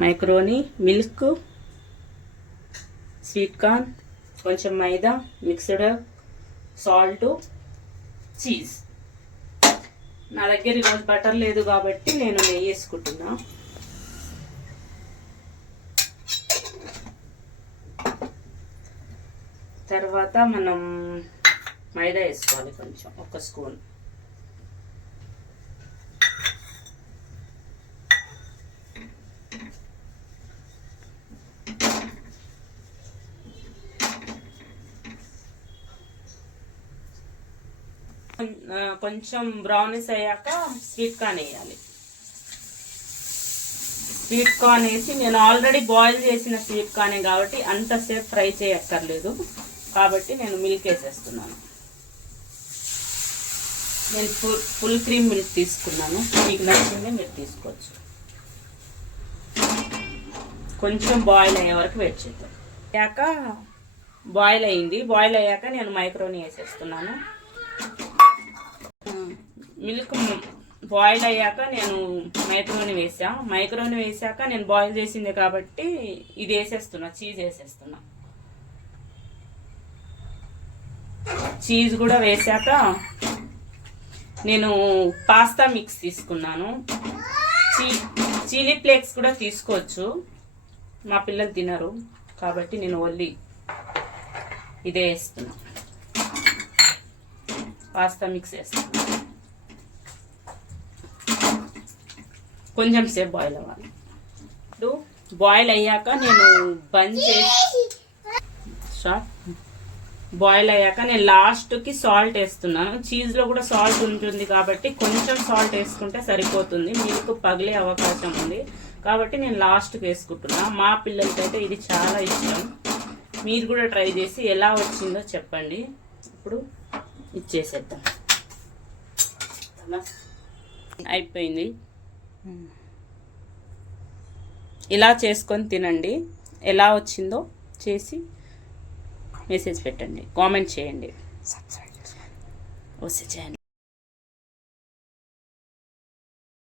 Macaroni, milk, sweet corn, కొంచెం మైదా, mixed salt, cheese. నా దగ్గర ఈరోజు బటర్ లేదు కాబట్టి నేను నెయ్యి వేసుకుంటున్నా. తర్వాత మనం మైదా వేసుకోవాలి కొంచెం, ఒక స్పూన్. కొంచెం బ్రౌనిష్ అయ్యాక స్వీట్ కార్న్ వేయాలి. స్వీట్ కార్న్ వేసి, నేను ఆల్రెడీ బాయిల్ చేసిన స్వీట్ కార్నే కాబట్టి అంతసేపు ఫ్రై చేయక్కర్లేదు, కాబట్టి నేను మిల్క్ వేసేస్తున్నాను. నేను ఫుల్ క్రీమ్ మిల్క్ తీసుకున్నాను, మీకు నచ్చింది మీరు తీసుకోవచ్చు. కొంచెం బాయిల్ అయ్యే వరకు వెయిట్ చేద్దాం. అయ్యాక బాయిల్ అయింది, బాయిల్ అయ్యాక నేను మైక్రోని వేసేస్తున్నాను. మిల్క్ బాయిల్ అయ్యాక నేను మైక్రోని వేసాక నేను బాయిల్ చేసింది కాబట్టి ఇది వేసేస్తున్నా, చీజ్ వేసేస్తున్నా. చీజ్ కూడా వేసాక నేను పాస్తా మిక్స్ తీసుకున్నాను. చిల్లీ ఫ్లేక్స్ కూడా తీసుకోవచ్చు, మా పిల్లలు తినరు కాబట్టి నేను ఓన్లీ ఇదే వేస్తున్నా. పాస్తా మిక్స్ వేస్తాను. కొంచెం సేపు బాయిల్ అవ్వాలి. బాయిల్ అయ్యాక నేను బంద్ చేసి బాయిల్ అయ్యాక నేను లాస్ట్కి సాల్ట్ వేస్తున్నాను. చీజ్లో కూడా సాల్ట్ ఉంటుంది కాబట్టి కొంచెం సాల్ట్ వేసుకుంటే సరిపోతుంది. మిల్క్ పగిలే అవకాశం ఉంది కాబట్టి నేను లాస్ట్కి వేసుకుంటున్నా. మా పిల్లలకైతే ఇది చాలా ఇష్టం. మీరు కూడా ట్రై చేసి ఎలా వచ్చిందో చెప్పండి. ఇప్పుడు ఇచ్చేసేద్దాం. అయిపోయింది. ఇలా చేసుకొని తినండి. ఎలా వచ్చిందో చేసి మెసేజ్ పెట్టండి, కామెంట్ చేయండి. వచ్చే చేయండి.